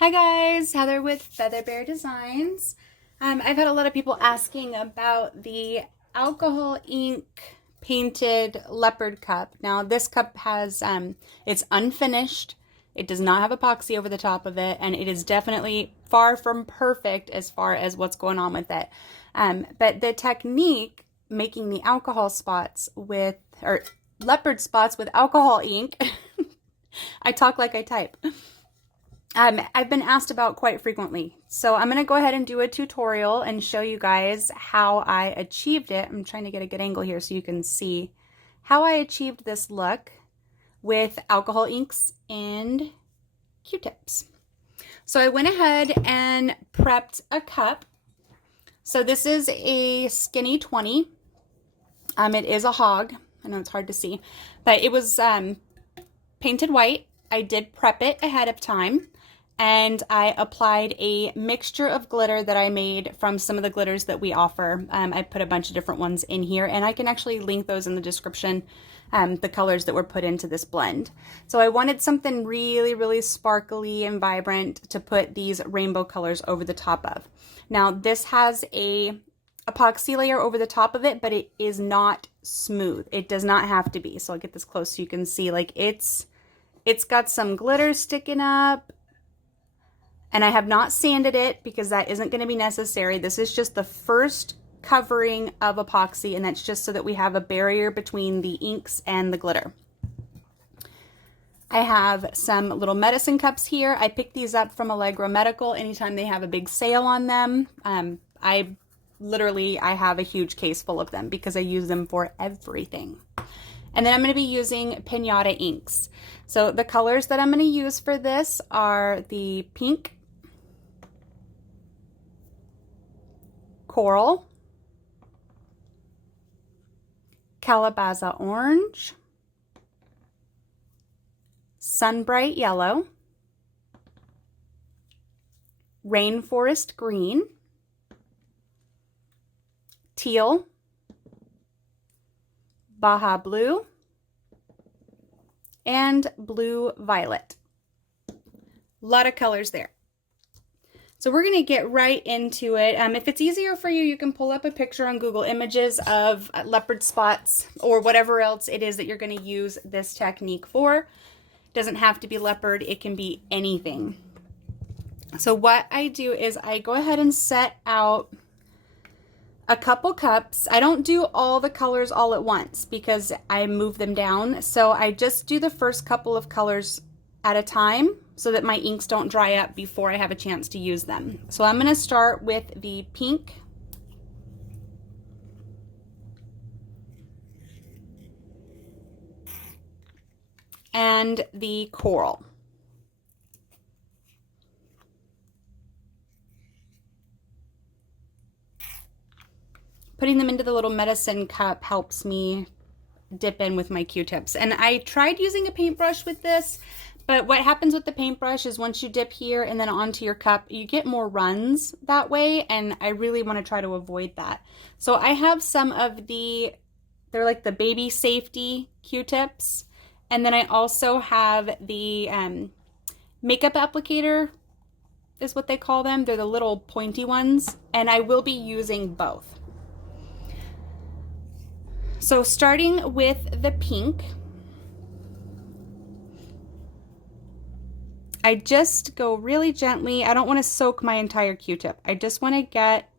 Hi guys, Heather with Feather Bear Designs. I've had a lot of people asking about the alcohol ink painted leopard cup. Now this cup has, it's unfinished. It does not have epoxy over the top of it, and it is definitely far from perfect as far as what's going on with it. But the technique making the alcohol spots with, or leopard spots with alcohol ink, I talk like I type. I've been asked about quite frequently. So I'm going to go ahead and do a tutorial and show you guys how I achieved it. I'm trying to get a good angle here so you can see how I achieved this look with alcohol inks and Q-tips. So I went ahead and prepped a cup. So this is a skinny 20. It is a hog. I know it's hard to see, but it was painted white. I did prep it ahead of time. And I applied a mixture of glitter that I made from some of the glitters that we offer. I put a bunch of different ones in here, and I can actually link those in the description, the colors that were put into this blend. So I wanted something really, really sparkly and vibrant to put these rainbow colors over the top of. Now this has a epoxy layer over the top of it, but it is not smooth. It does not have to be. So I'll get this close so you can see, like it's got some glitter sticking up. And I have not sanded it because that isn't going to be necessary. This is just the first covering of epoxy, and that's just so that we have a barrier between the inks and the glitter. I have some little medicine cups here. I picked these up from Allegro Medical anytime they have a big sale on them. I have a huge case full of them because I use them for everything. And then I'm going to be using Pinata inks. So the colors that I'm going to use for this are the pink, coral, calabaza orange, sunbright yellow, rainforest green, teal, Baja blue, and blue violet. A lot of colors there. So we're going to get right into it. If it's easier for you, you can pull up a picture on Google Images of leopard spots or whatever else it is that you're going to use this technique for. It doesn't have to be leopard. It can be anything. So what I do is I go ahead and set out a couple cups. I don't do all the colors all at once because I move them down. So I just do the first couple of colors at a time so that my inks don't dry up before I have a chance to use them. So I'm going to start with the pink. And the coral. Putting them into the little medicine cup helps me dip in with my Q-tips. And I tried using a paintbrush with this, but what happens with the paintbrush is once you dip here and then onto your cup, you get more runs that way, and I really want to try to avoid that. So I have some of they're like the baby safety Q-tips, and then I also have the makeup applicator is what they call them. They're the little pointy ones, and I will be using both. So starting with the pink, I just go really gently. I don't want to soak my entire Q-tip. I just want to get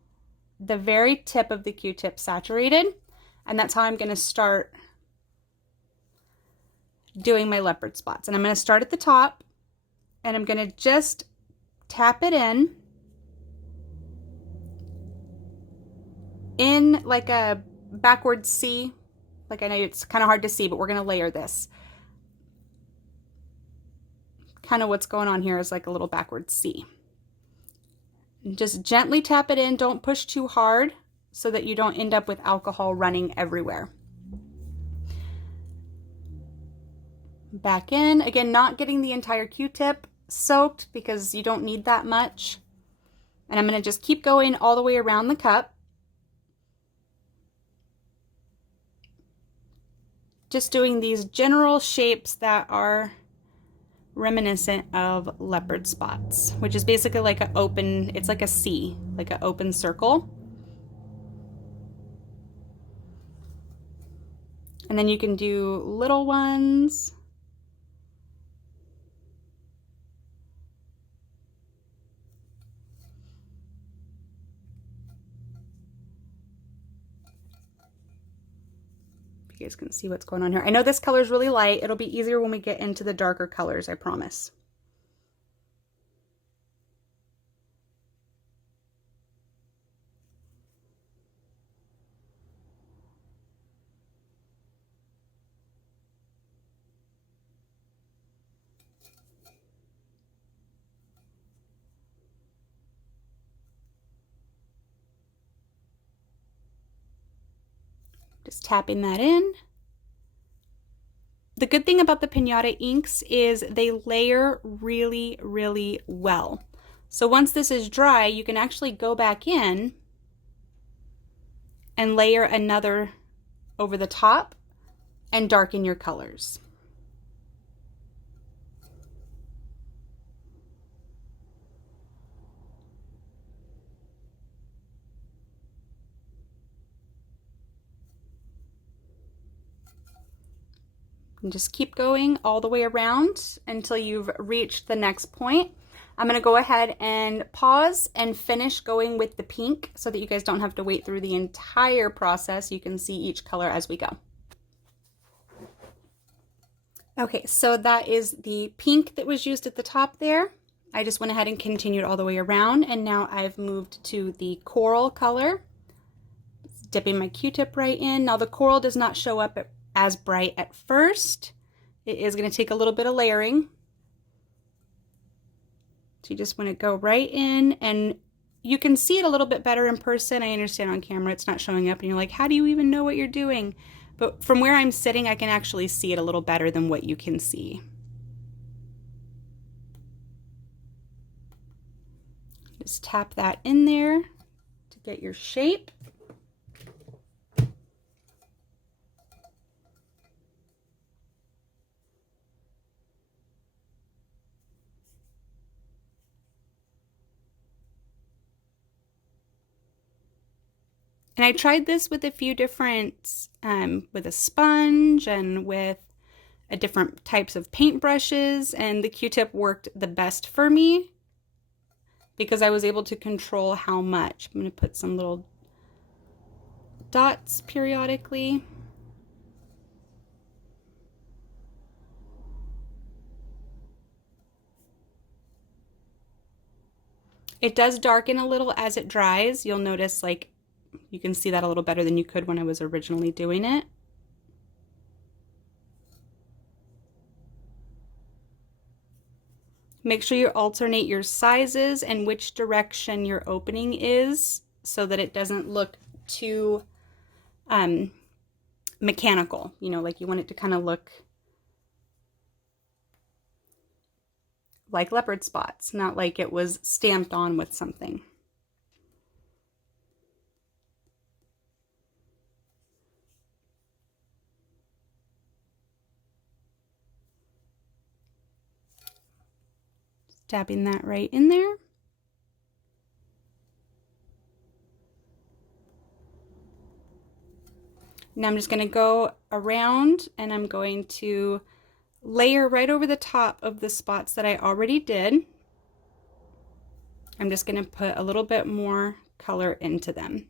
the very tip of the Q-tip saturated, and that's how I'm going to start doing my leopard spots. And I'm going to start at the top, and I'm going to just tap it in like a backward C. Like, I know it's kind of hard to see, but we're going to layer this. Kind of what's going on here is like a little backward C. And just gently tap it in. Don't push too hard so that you don't end up with alcohol running everywhere. Back in. Again, not getting the entire Q-tip soaked because you don't need that much. And I'm going to just keep going all the way around the cup. Just doing these general shapes that are reminiscent of leopard spots, which is basically like an open, it's like a C, like an open circle. And then you can do little ones. You guys can see what's going on here. I know this color is really light. It'll be easier when we get into the darker colors, I promise. Just tapping that in. The good thing about the Pinata inks is they layer really, really well. So once this is dry, you can actually go back in and layer another over the top and darken your colors. And just keep going all the way around until you've reached the next point. I'm going to go ahead and pause and finish going with the pink so that you guys don't have to wait through the entire process. You can see each color as we go. Okay, so that is the pink that was used at the top there. I just went ahead and continued all the way around, and now I've moved to the coral color. Dipping my Q-tip right in. Now the coral does not show up as bright at first. It is going to take a little bit of layering. So you just want to go right in, and you can see it a little bit better in person. I understand on camera it's not showing up and you're like, how do you even know what you're doing? But from where I'm sitting, I can actually see it a little better than what you can see. Just tap that in there to get your shape. And I tried this with a few different, with a sponge and with different types of paintbrushes, and the Q-tip worked the best for me because I was able to control how much. I'm going to put some little dots periodically. It does darken a little as it dries. You'll notice, like, you can see that a little better than you could when I was originally doing it. Make sure you alternate your sizes and which direction your opening is so that it doesn't look too mechanical. You know, like you want it to kind of look like leopard spots, not like it was stamped on with something. Dabbing that right in there. Now I'm just going to go around and I'm going to layer right over the top of the spots that I already did. I'm just going to put a little bit more color into them.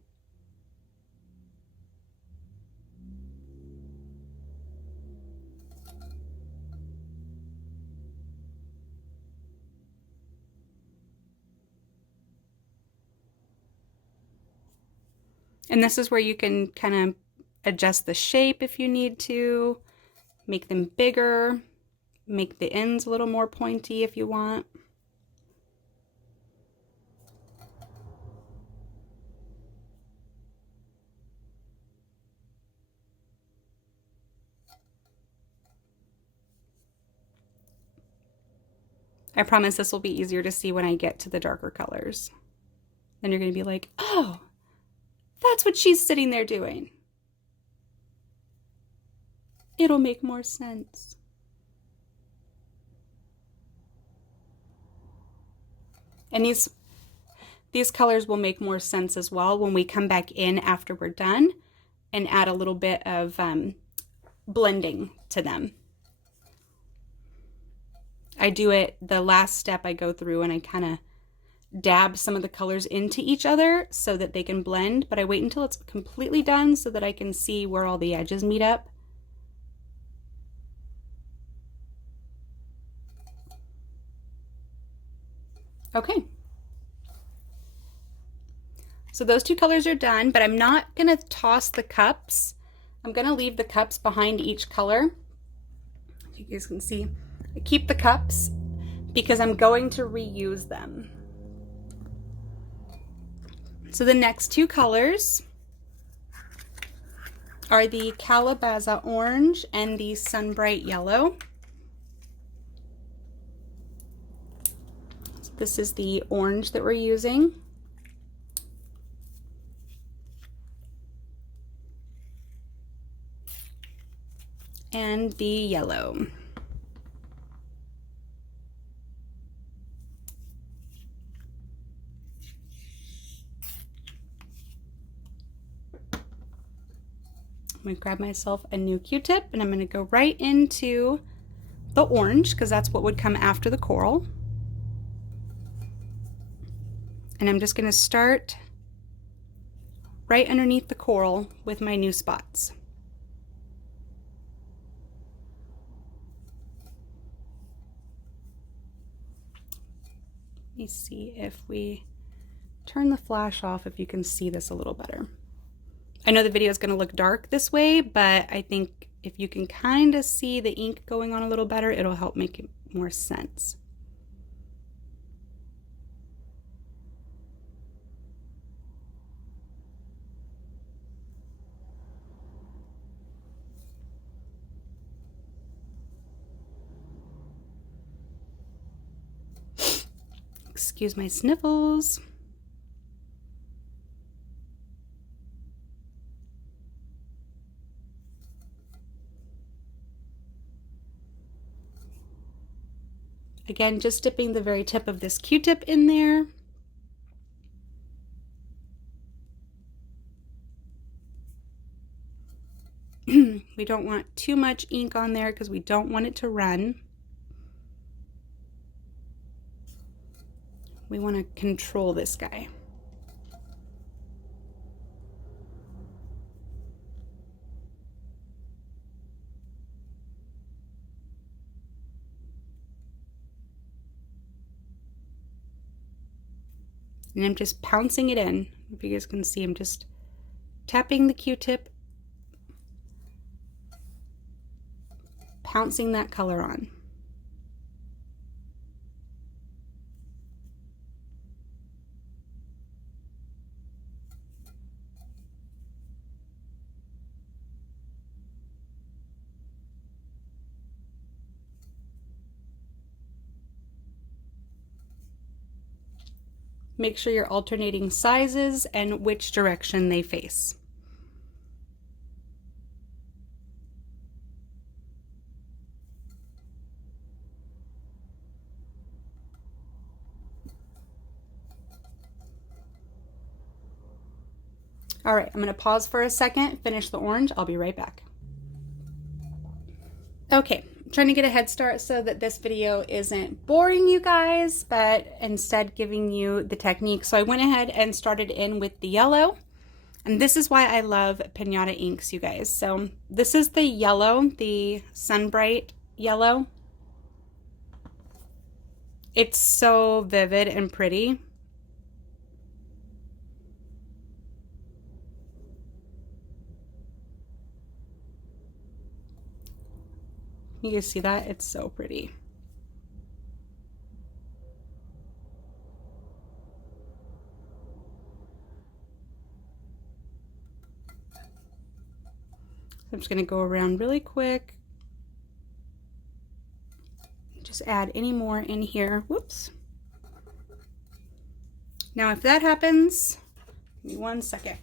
And this is where you can kind of adjust the shape if you need to, make them bigger, make the ends a little more pointy if you want. I promise this will be easier to see when I get to the darker colors. Then you're going to be like, oh, that's what she's sitting there doing. It'll make more sense. And these colors will make more sense as well when we come back in after we're done and add a little bit of blending to them. I do it, the last step I go through and I kind of dab some of the colors into each other so that they can blend, but I wait until it's completely done so that I can see where all the edges meet up. Okay. So those two colors are done, but I'm not gonna toss the cups. I'm gonna leave the cups behind each color. You guys can see, I keep the cups because I'm going to reuse them. So the next two colors are the Calabaza Orange and the Sunbright Yellow. So this is the orange that we're using. And the yellow. I'm going to grab myself a new Q-tip and I'm going to go right into the orange because that's what would come after the coral. And I'm just going to start right underneath the coral with my new spots. Let me see if we turn the flash off, if you can see this a little better. I know the video is going to look dark this way, but I think if you can kind of see the ink going on a little better, it'll help make it more sense. Excuse my sniffles. Again, just dipping the very tip of this Q-tip in there. We don't want too much ink on there because we don't want it to run. We want to control this guy. And I'm just pouncing it in. If you guys can see, I'm just tapping the Q-tip, pouncing that color on. Make sure you're alternating sizes and which direction they face. All right, I'm going to pause for a second, finish the orange. I'll be right back. Okay, I'm trying to get a head start so that this video isn't boring you guys, but instead giving you the technique. So I went ahead and started in with the yellow. And this is why I love Pinata inks, you guys. So this is the yellow, the Sunbright Yellow. It's so vivid and pretty. You can see that? It's so pretty. I'm just going to go around really quick. Just add any more in here. Whoops. Now if that happens, give me 1 second.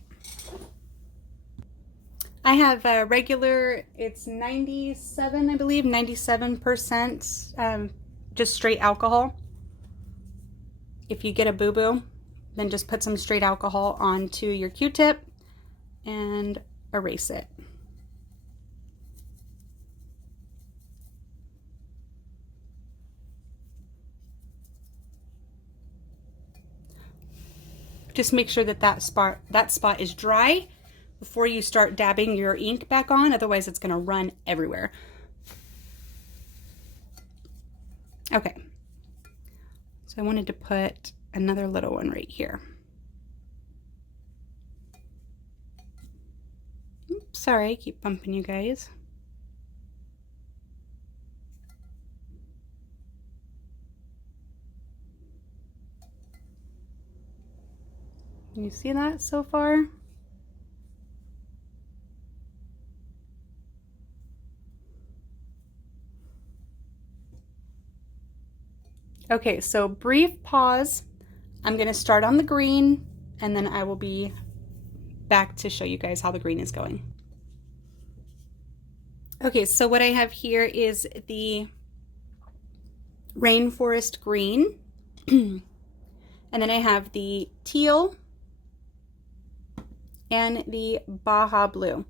I have a regular, it's 97, I believe, 97% just straight alcohol. if you get a boo-boo, then just put some straight alcohol onto your Q-tip and erase it. Just make sure that that spot is dry before you start dabbing your ink back on, otherwise it's going to run everywhere. Okay, so I wanted to put another little one right here. Oops, sorry, I keep bumping you guys. You see that so far? Okay, so brief pause. I'm going to start on the green and then I will be back to show you guys how the green is going. Okay, so what I have here is the rainforest green and then I have the teal and the Baja blue.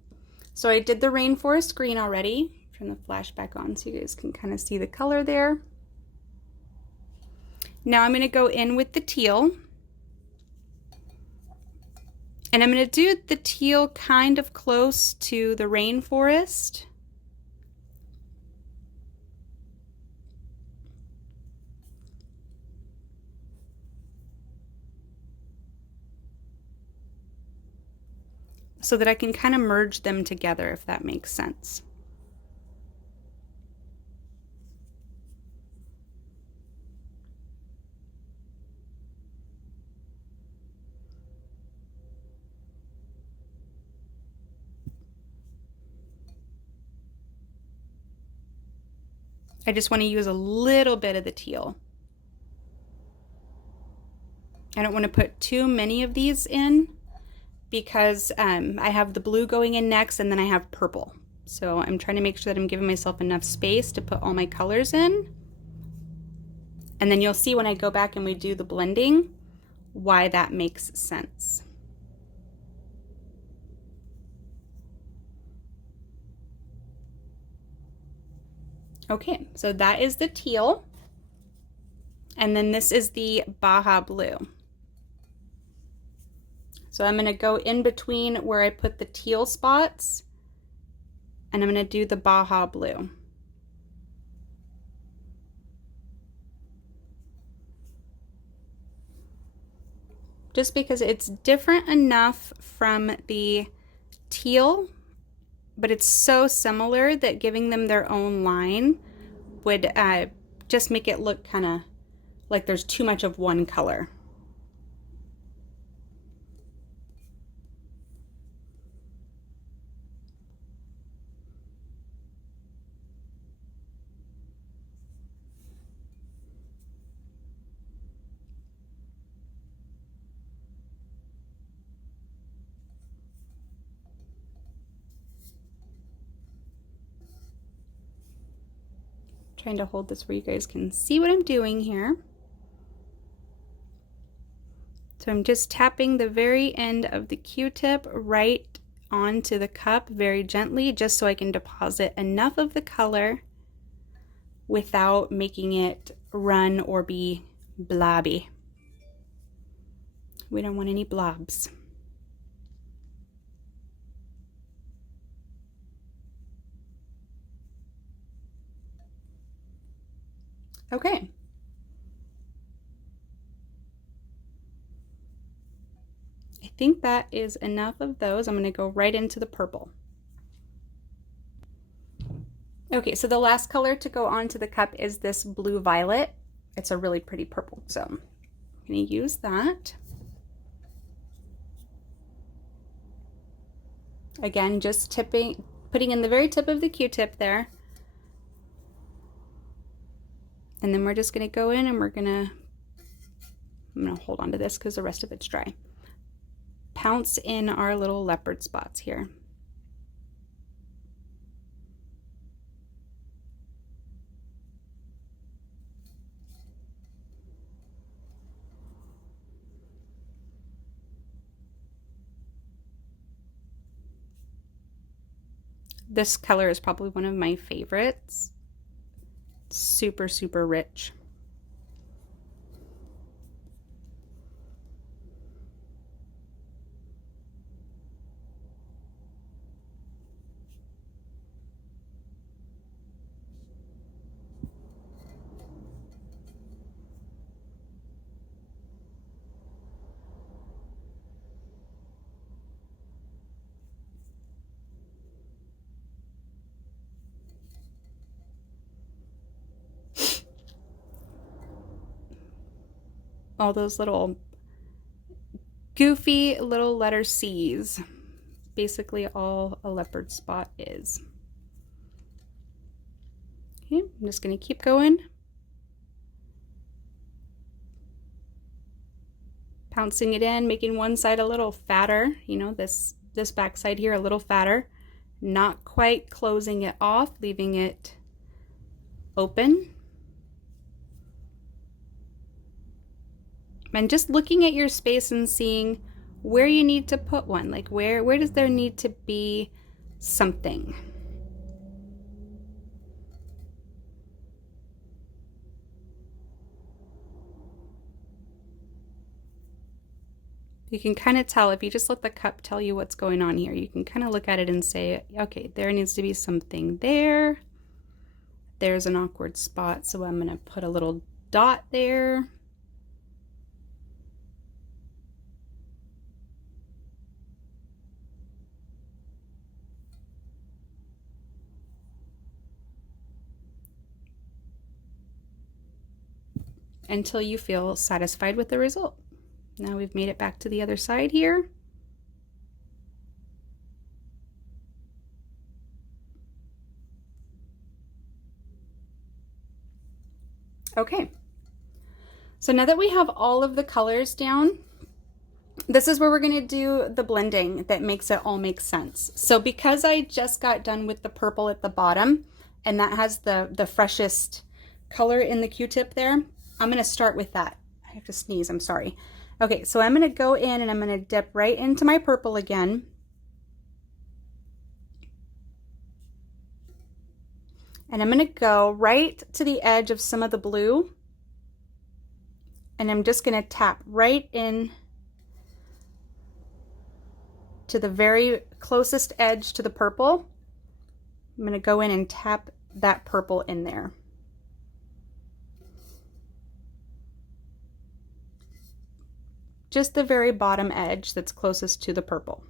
So I did the rainforest green already. Turn the flash back on so you guys can kind of see the color there. Now I'm going to go in with the teal. And I'm going to do the teal kind of close to the rainforest. So that I can kind of merge them together, if that makes sense. I just want to use a little bit of the teal. I don't want to put too many of these in because I have the blue going in next and then I have purple. So I'm trying to make sure that I'm giving myself enough space to put all my colors in. And then you'll see when I go back and we do the blending why that makes sense. Okay, so that is the teal. And then this is the Baja blue. So I'm going to go in between where I put the teal spots and I'm going to do the Baja blue. Just because it's different enough from the teal, but it's so similar that giving them their own line would just make it look kind of like there's too much of one color. Trying to hold this where you guys can see what I'm doing here. So I'm just tapping the very end of the Q-tip right onto the cup very gently, just so I can deposit enough of the color without making it run or be blobby. We don't want any blobs. Okay. I think that is enough of those. I'm going to go right into the purple. Okay, so the last color to go onto the cup is this blue violet. It's a really pretty purple, so I'm going to use that. Again, just putting in the very tip of the Q-tip there. And then we're just going to go in and I'm going to hold on to this because the rest of it's dry. Pounce in our little leopard spots here. This color is probably one of my favorites. Super, super rich. All those little goofy little letter C's. Basically all a leopard spot is. Okay, I'm just going to keep going. Pouncing it in, making one side a little fatter, you know, this back side here a little fatter. Not quite closing it off, leaving it open. And just looking at your space and seeing where you need to put one. Like where does there need to be something? You can kind of tell if you just let the cup tell you what's going on here. You can kind of look at it and say, okay, there needs to be something there. There's an awkward spot, so I'm going to put a little dot there. Until you feel satisfied with the result. Now we've made it back to the other side here. Okay, so now that we have all of the colors down, this is where we're going to do the blending that makes it all make sense. So because I just got done with the purple at the bottom, and that has the freshest color in the Q-tip there, I'm going to start with that. I have to sneeze, I'm sorry. Okay, so I'm going to go in and I'm going to dip right into my purple again. And I'm going to go right to the edge of some of the blue. And I'm just going to tap right in to the very closest edge to the purple. I'm going to go in and tap that purple in there. Just the very bottom edge that's closest to the purple.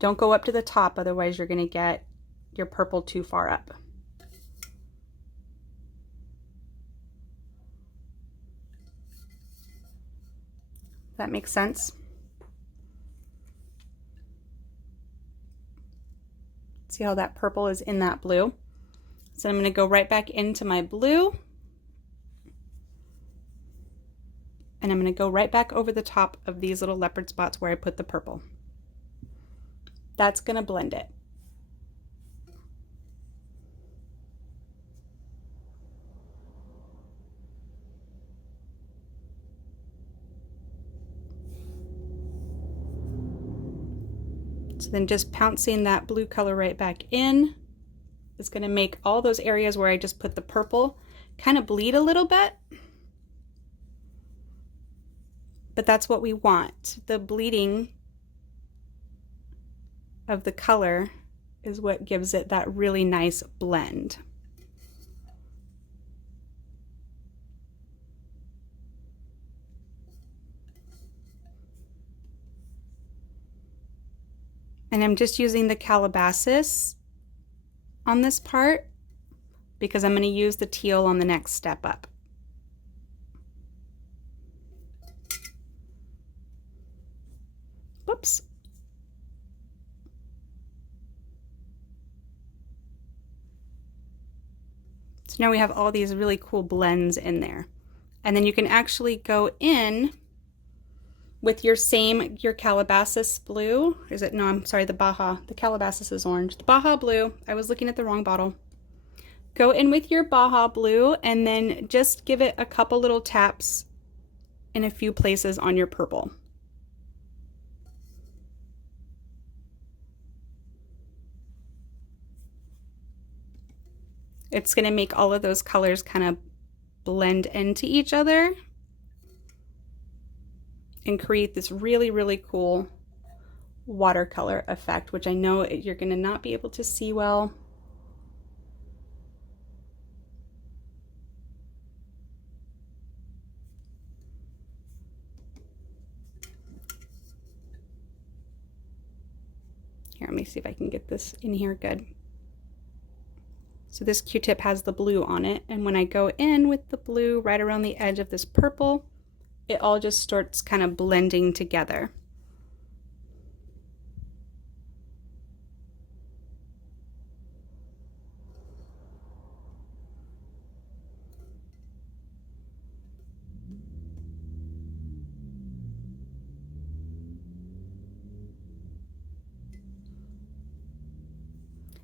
Don't go up to the top, otherwise you're going to get your purple too far up. That makes sense? See how that purple is in that blue? So I'm going to go right back into my blue. And I'm going to go right back over the top of these little leopard spots where I put the purple. That's going to blend it. So then just pouncing that blue color right back in is going to make all those areas where I just put the purple kind of bleed a little bit. But that's what we want. The bleeding of the color is what gives it that really nice blend. And I'm just using the Calabasas on this part because I'm going to use the teal on the next step up. Whoops. So now we have all these really cool blends in there. And then you can actually go in with your Calabasas blue. Is it? No, I'm sorry, the Baja. The Calabasas is orange. The Baja blue. I was looking at the wrong bottle. Go in with your Baja blue and then just give it a couple little taps in a few places on your purple. It's going to make all of those colors kind of blend into each other and create this really, really cool watercolor effect, which I know you're going to not be able to see well. Here, let me see if I can get this in here good. So this Q-tip has the blue on it, and when I go in with the blue right around the edge of this purple, it all just starts kind of blending together.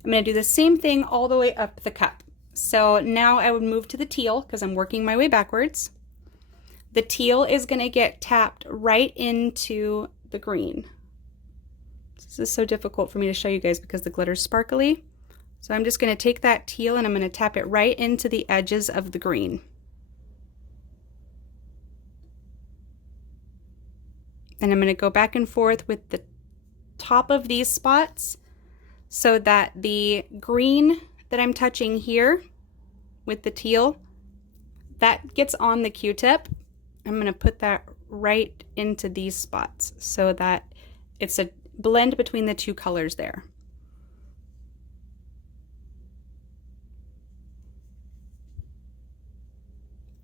I'm going to do the same thing all the way up the cup. So now I would move to the teal because I'm working my way backwards. The teal is going to get tapped right into the green. This is so difficult for me to show you guys because the glitter's sparkly. So I'm just going to take that teal and I'm going to tap it right into the edges of the green. And I'm going to go back and forth with the top of these spots so that the green that I'm touching here with the teal, that gets on the Q-tip. I'm going to put that right into these spots so that it's a blend between the two colors there.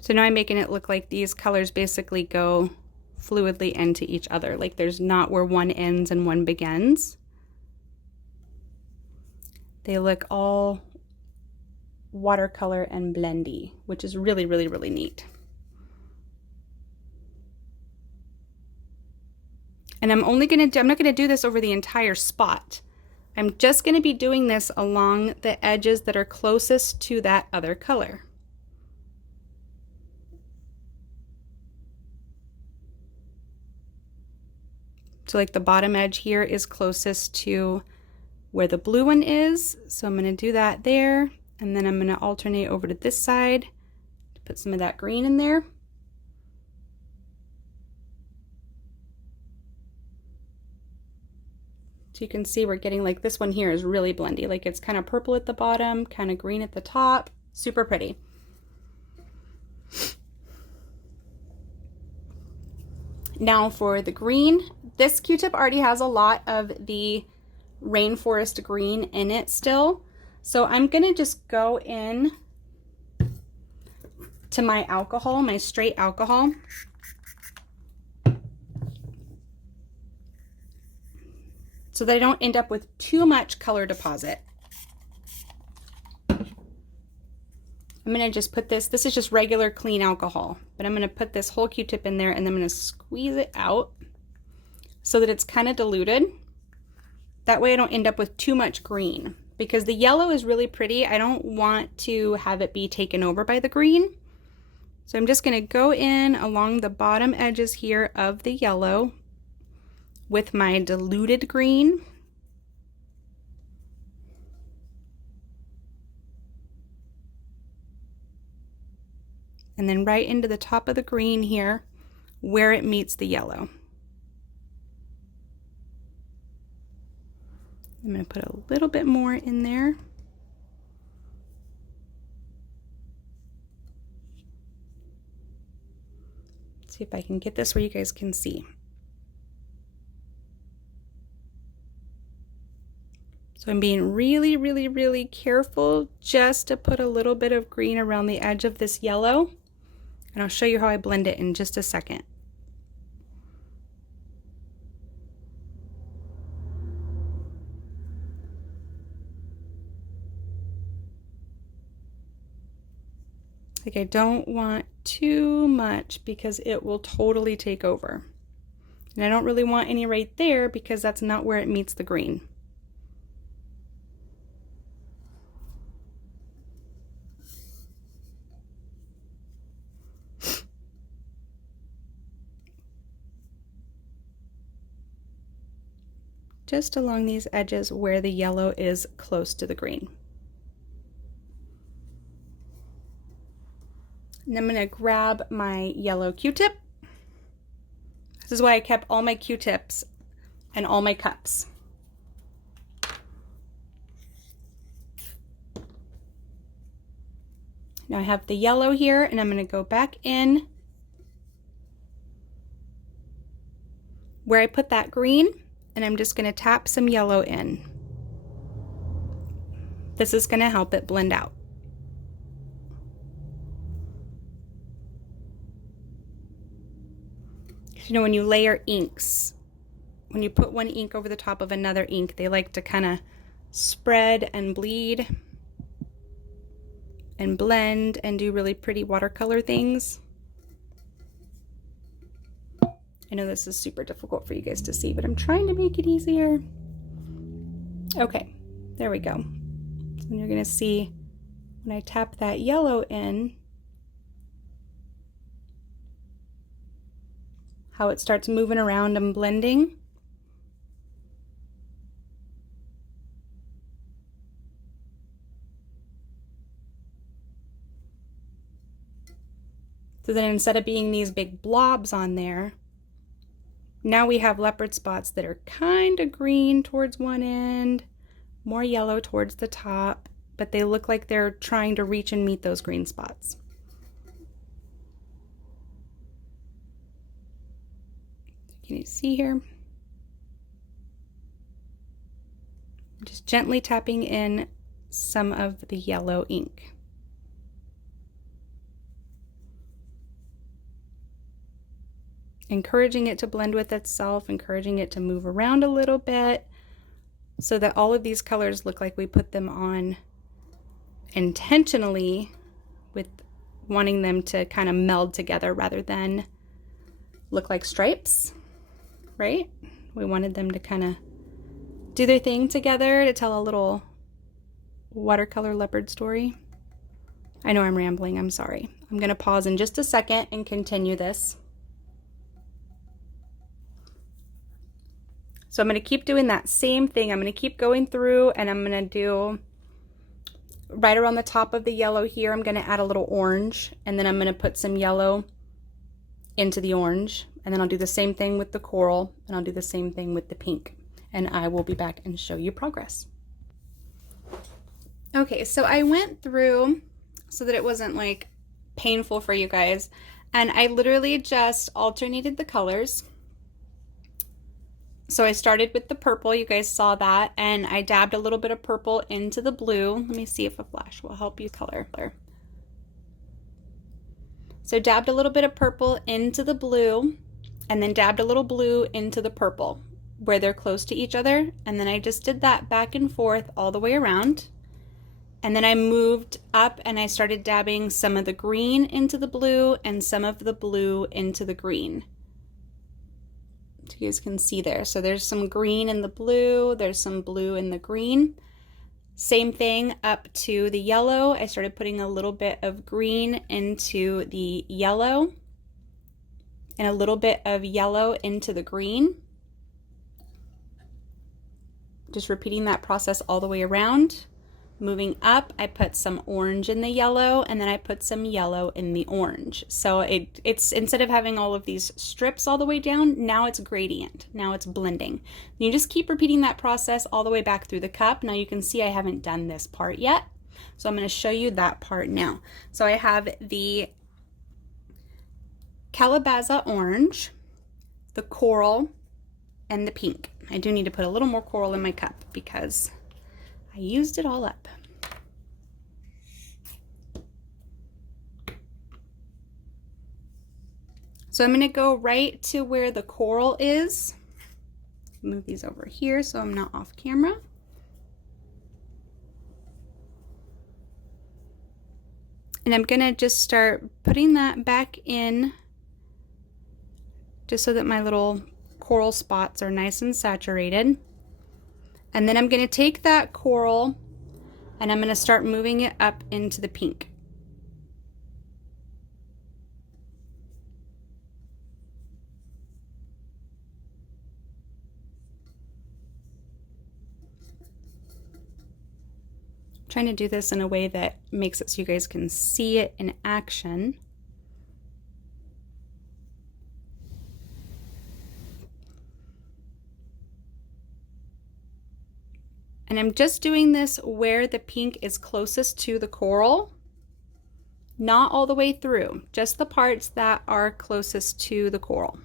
So now I'm making it look like these colors basically go fluidly into each other, like there's not where one ends and one begins. They look all watercolor and blendy, which is really, really, really neat. And I'm not gonna do this over the entire spot. I'm just gonna be doing this along the edges that are closest to that other color. So like the bottom edge here is closest to where the blue one is. So I'm going to do that there. And then I'm going to alternate over to this side to put some of that green in there. So you can see we're getting like this one here is really blendy. Like it's kind of purple at the bottom, kind of green at the top. Super pretty. Now for the green, this Q-tip already has a lot of the rainforest green in it still. So I'm gonna just go in to my alcohol, my straight alcohol. So that I don't end up with too much color deposit. I'm gonna just put this is just regular clean alcohol, but I'm gonna put this whole Q-tip in there and then I'm gonna squeeze it out so that it's kind of diluted. That way I don't end up with too much green because the yellow is really pretty. I don't want to have it be taken over by the green. So I'm just gonna go in along the bottom edges here of the yellow with my diluted green. And then right into the top of the green here where it meets the yellow. I'm going to put a little bit more in there. See if I can get this where you guys can see. So I'm being really, really, really careful just to put a little bit of green around the edge of this yellow. And I'll show you how I blend it in just a second. Like I don't want too much because it will totally take over. And I don't really want any right there because that's not where it meets the green. Just along these edges where the yellow is close to the green. And I'm gonna grab my yellow Q-tip. This is why I kept all my Q-tips and all my cups. Now I have the yellow here, and I'm gonna go back in where I put that green, and I'm just gonna tap some yellow in. This is gonna help it blend out. You know, when you layer inks, when you put one ink over the top of another ink, they like to kind of spread and bleed and blend and do really pretty watercolor things. I know this is super difficult for you guys to see, but I'm trying to make it easier. Okay, there we go. And you're gonna see when I tap that yellow in, how it starts moving around and blending. So then instead of being these big blobs on there, now we have leopard spots that are kind of green towards one end, more yellow towards the top, but they look like they're trying to reach and meet those green spots. Can you see here? Just gently tapping in some of the yellow ink. Encouraging it to blend with itself, encouraging it to move around a little bit so that all of these colors look like we put them on intentionally, with wanting them to kind of meld together rather than look like stripes, right? We wanted them to kind of do their thing together to tell a little watercolor leopard story. I know I'm rambling, I'm sorry. I'm gonna pause in just a second and continue this. So I'm gonna keep doing that same thing. I'm gonna keep going through, and I'm gonna do right around the top of the yellow here, I'm gonna add a little orange, and then I'm gonna put some yellow into the orange, and then I'll do the same thing with the coral, and I'll do the same thing with the pink, and I will be back and show you progress. Okay, so I went through so that it wasn't like painful for you guys, and I literally just alternated the colors. So I started with the purple, you guys saw that, and I dabbed a little bit of purple into the blue. Let me see if a flash will help you color. So dabbed a little bit of purple into the blue, and then dabbed a little blue into the purple where they're close to each other, and then I just did that back and forth all the way around. And then I moved up and I started dabbing some of the green into the blue and some of the blue into the green. So you guys can see there. So there's some green in the blue, there's some blue in the green. Same thing up to the yellow. I started putting a little bit of green into the yellow and a little bit of yellow into the green. Just repeating that process all the way around. Moving up, I put some orange in the yellow, and then I put some yellow in the orange. So it's instead of having all of these strips all the way down, now it's gradient. Now it's blending. You just keep repeating that process all the way back through the cup. Now you can see I haven't done this part yet, so I'm going to show you that part now. So I have the calabaza orange, the coral, and the pink. I do need to put a little more coral in my cup because I used it all up. So I'm going to go right to where the coral is. Move these over here so I'm not off camera. And I'm going to just start putting that back in just so that my little coral spots are nice and saturated. And then I'm going to take that coral and I'm going to start moving it up into the pink. I'm trying to do this in a way that makes it so you guys can see it in action. And I'm just doing this where the pink is closest to the coral. Not all the way through, just the parts that are closest to the coral.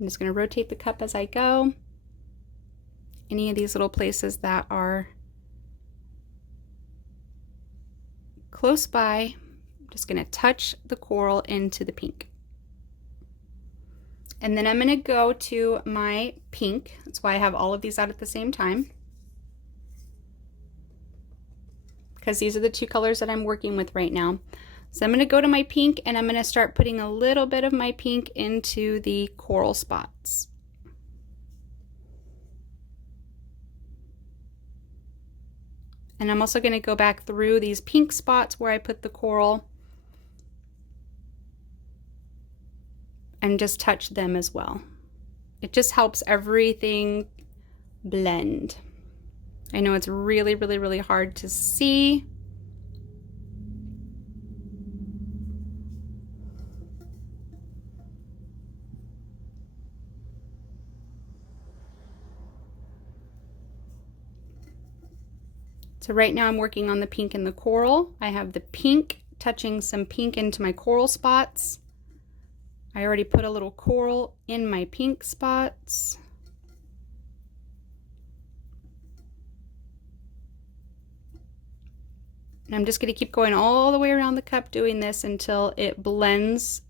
I'm just going to rotate the cup as I go. Any of these little places that are close by, I'm just going to touch the coral into the pink. And then I'm going to go to my pink. That's why I have all of these out at the same time, because these are the two colors that I'm working with right now. So I'm going to go to my pink and I'm going to start putting a little bit of my pink into the coral spots. And I'm also going to go back through these pink spots where I put the coral and just touch them as well. It just helps everything blend. I know it's really, really, really hard to see. So right now I'm working on the pink and the coral. I have the pink touching some pink into my coral spots. I already put a little coral in my pink spots. And I'm just going to keep going all the way around the cup doing this until it blends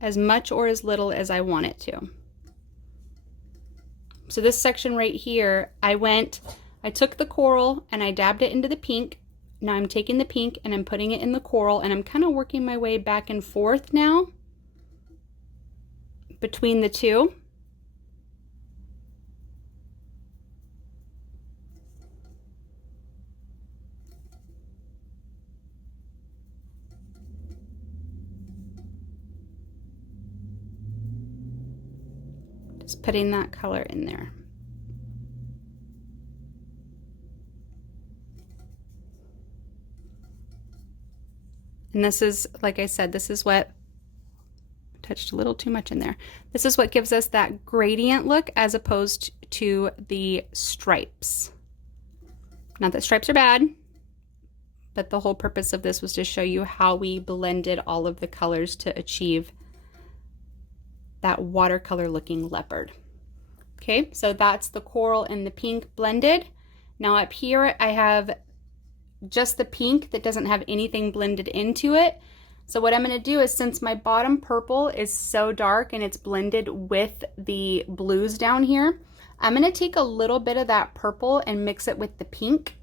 as much or as little as I want it to. So this section right here, I took the coral and I dabbed it into the pink. Now I'm taking the pink and I'm putting it in the coral, and I'm kind of working my way back and forth now between the two. Just putting that color in there. And this is, like I said, this is what, touched a little too much in there. This is what gives us that gradient look as opposed to the stripes. Not that stripes are bad, but the whole purpose of this was to show you how we blended all of the colors to achieve that watercolor looking leopard. Okay, so that's the coral and the pink blended. Now up here I have just the pink that doesn't have anything blended into it. So what I'm going to do is, since my bottom purple is so dark and it's blended with the blues down here, I'm going to take a little bit of that purple and mix it with the pink.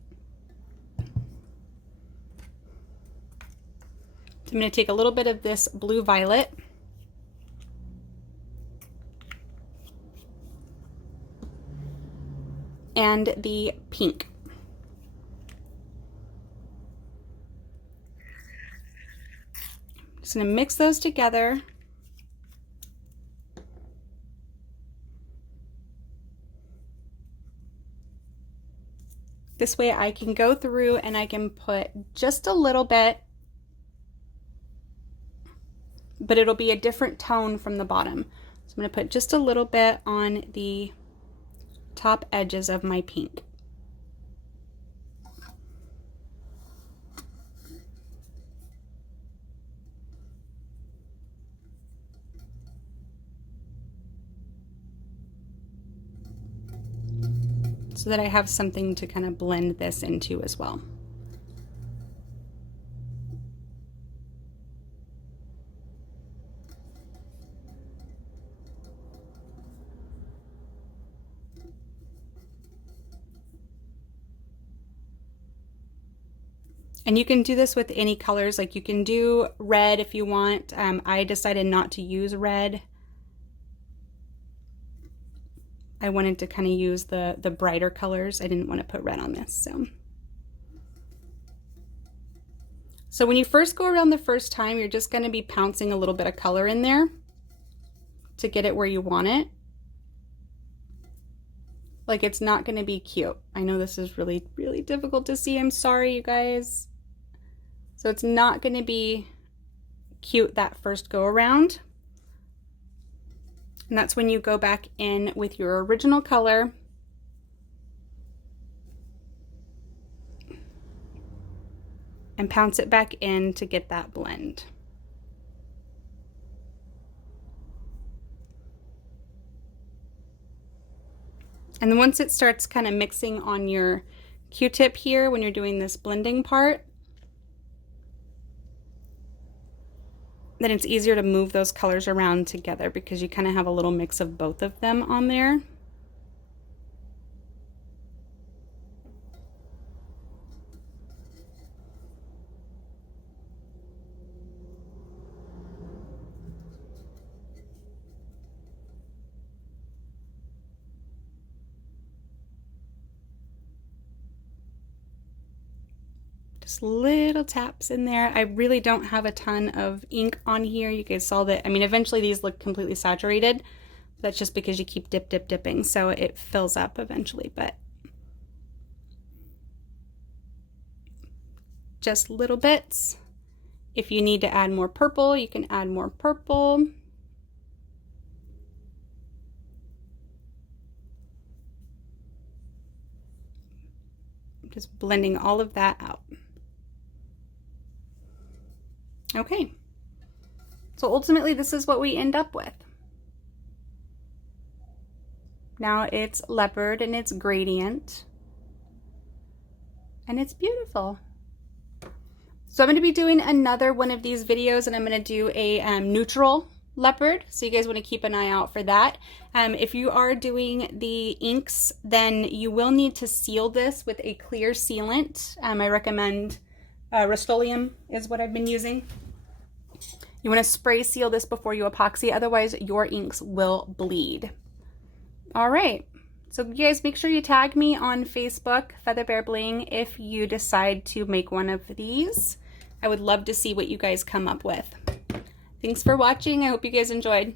So I'm going to take a little bit of this blue violet and the pink. Just going to mix those together. This way I can go through and I can put just a little bit, but it'll be a different tone from the bottom. So I'm going to put just a little bit on the top edges of my pink. So that I have something to kind of blend this into as well. And you can do this with any colors, like you can do red if you want. I decided not to use red. I wanted to kind of use the brighter colors. I didn't want to put red on this. So when you first go around the first time, you're just going to be pouncing a little bit of color in there to get it where you want it. Like, it's not going to be cute. I know this is really, really difficult to see. I'm sorry, you guys. So it's not going to be cute that first go around. And that's when you go back in with your original color and pounce it back in to get that blend. And then once it starts kind of mixing on your Q-tip here when you're doing this blending part, then it's easier to move those colors around together because you kind of have a little mix of both of them on there. Just little taps in there. I really don't have a ton of ink on here. You guys saw that. I mean, eventually these look completely saturated. That's just because you keep dipping, so it fills up eventually, but just little bits. If you need to add more purple, you can add more purple. Just blending all of that out. Okay, so ultimately this is what we end up with. Now it's leopard and it's gradient and it's beautiful. So I'm going to be doing another one of these videos, and I'm going to do a neutral leopard, so you guys want to keep an eye out for that. If you are doing the inks, then you will need to seal this with a clear sealant. I recommend Rust-Oleum is what I've been using. You want to spray seal this before you epoxy, otherwise your inks will bleed. All right, so you guys make sure you tag me on Facebook, Feather Bear Bling, if you decide to make one of these. I would love to see what you guys come up with. Thanks for watching. I hope you guys enjoyed.